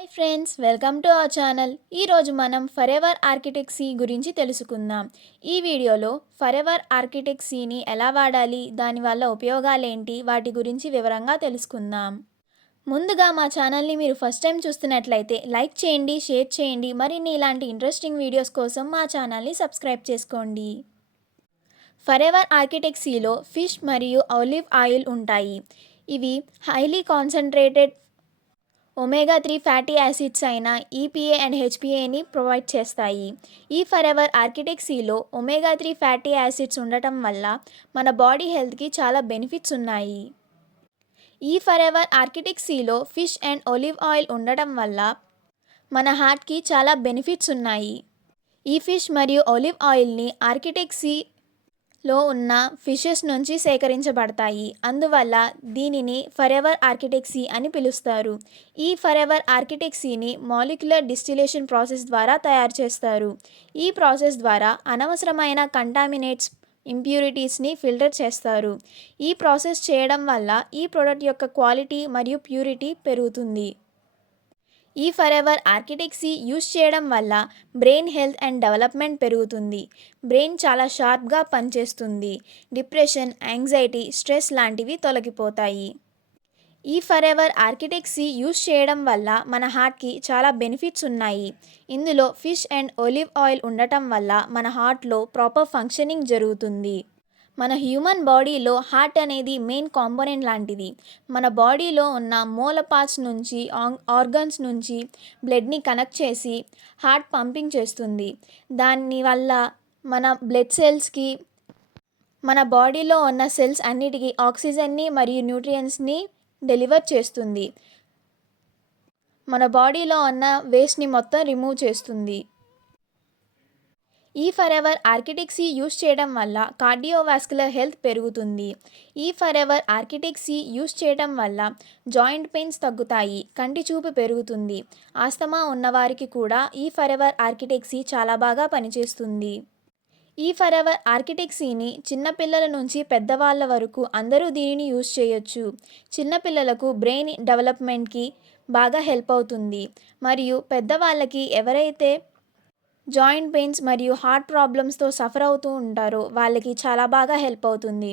Hi friends, welcome to our channel. ఈరోజు మనం forever architect see గురించి తెలుసుకుందాం. ఈ వీడియోలో ఫరెవర్ ఆర్కిటెక్ట్ సీని ఎలా వాడాలి, దానివల్ల ఉపయోగాలేంటి, వాటి గురించి వివరంగా తెలుసుకుందాం. ముందుగా మా ఛానల్ని మీరు ఫస్ట్ టైం చూస్తున్నట్లయితే లైక్ చేయండి, షేర్ చేయండి. మరిన్ని ఇలాంటి ఇంట్రెస్టింగ్ వీడియోస్ కోసం మా ఛానల్ని సబ్స్క్రైబ్ చేసుకోండి. ఫరెవర్ ఆర్కిటెక్ట్ సీలో ఫిష్ మరియు ఆలివ్ ఆయిల్ ఉంటాయి. ఇవి highly concentrated omega 3 fatty acids అయిన ఈపీఏ అండ్ హెచ్పిఏని ప్రొవైడ్ చేస్తాయి. ఈ ఫరెవర్ ఆర్కిటెక్ట్ సీలో ఒమేగా 3 ఫ్యాటీ యాసిడ్స్ ఉండటం వల్ల మన బాడీ హెల్త్కి చాలా బెనిఫిట్స్ ఉన్నాయి. ఈ ఫరెవర్ ఆర్కిటెక్ట్ సీలో ఫిష్ అండ్ ఒలివ్ ఆయిల్ ఉండటం వల్ల మన హార్ట్కి చాలా బెనిఫిట్స్ ఉన్నాయి. ఈ ఫిష్ మరియు ఒలివ్ ఆయిల్ని ఆర్కిటెక్ట్ సీలో ఉన్న ఫిషెస్ నుంచి సేకరించబడతాయి. అందువల్ల దీనిని ఫరెవర్ ఆర్కిటెక్ట్ సీ అని పిలుస్తారు. ఈ ఫరెవర్ ఆర్కిటెక్ట్ సీని మాలిక్యులర్ డిస్టిలేషన్ ప్రాసెస్ ద్వారా తయారు చేస్తారు. ఈ ప్రాసెస్ ద్వారా అనవసరమైన కంటామినేట్స్, ఇంప్యూరిటీస్ని ఫిల్టర్ చేస్తారు. ఈ ప్రాసెస్ చేయడం వల్ల ఈ ప్రోడక్ట్ యొక్క క్వాలిటీ మరియు ప్యూరిటీ పెరుగుతుంది. ఈ ఫరెవర్ ఆర్కిటెక్ట్ సీ యూస్ చేయడం వల్ల బ్రెయిన్ హెల్త్ అండ్ డెవలప్మెంట్ పెరుగుతుంది. బ్రెయిన్ చాలా షార్ప్గా పనిచేస్తుంది. డిప్రెషన్, యాంగ్జైటీ, స్ట్రెస్ లాంటివి తొలగిపోతాయి. ఈ ఫరెవర్ ఆర్కిటెక్ట్ సీ యూస్ చేయడం వల్ల మన హార్ట్కి చాలా బెనిఫిట్స్ ఉన్నాయి. ఇందులో ఫిష్ అండ్ ఒలివ్ ఆయిల్ ఉండటం వల్ల మన హార్ట్లో ప్రాపర్ ఫంక్షనింగ్ జరుగుతుంది. మన హ్యూమన్ బాడీలో హార్ట్ అనేది మెయిన్ కాంపోనెంట్ లాంటిది. మన బాడీలో ఉన్న మూల పార్ట్స్ నుంచి, ఆర్గన్స్ నుంచి బ్లడ్ని కనెక్ట్ చేసి హార్ట్ పంపింగ్ చేస్తుంది. దానివల్ల మన బ్లడ్ సెల్స్కి, మన బాడీలో ఉన్న సెల్స్ అన్నిటికీ ఆక్సిజన్ని మరియు న్యూట్రియంట్స్ని డెలివర్ చేస్తుంది. మన బాడీలో ఉన్న వేస్ట్ని మొత్తం రిమూవ్ చేస్తుంది. ఈ ఫరెవర్ ఆర్కిటెక్ట్ సీ యూస్ చేయడం వల్ల కార్డియోవాస్కులర్ హెల్త్ పెరుగుతుంది. ఈ ఫరెవర్ ఆర్కిటెక్ట్ సీ యూస్ చేయడం వల్ల జాయింట్ పెయిన్స్ తగ్గుతాయి, కంటి చూపు పెరుగుతుంది. ఆస్తమా ఉన్నవారికి కూడా ఈ ఫరెవర్ ఆర్కిటెక్ట్ సీ చాలా బాగా పనిచేస్తుంది. ఈ ఫరెవర్ ఆర్కిటెక్ట్ సీని చిన్నపిల్లల నుంచి పెద్దవాళ్ళ వరకు అందరూ దీనిని యూస్ చేయొచ్చు. చిన్నపిల్లలకు బ్రెయిన్ డెవలప్మెంట్కి బాగా హెల్ప్ అవుతుంది. మరియు పెద్దవాళ్ళకి ఎవరైతే జాయింట్ పెయిన్స్ మరియు హార్ట్ ప్రాబ్లమ్స్తో సఫర్ అవుతూ ఉంటారో వాళ్ళకి చాలా బాగా హెల్ప్ అవుతుంది.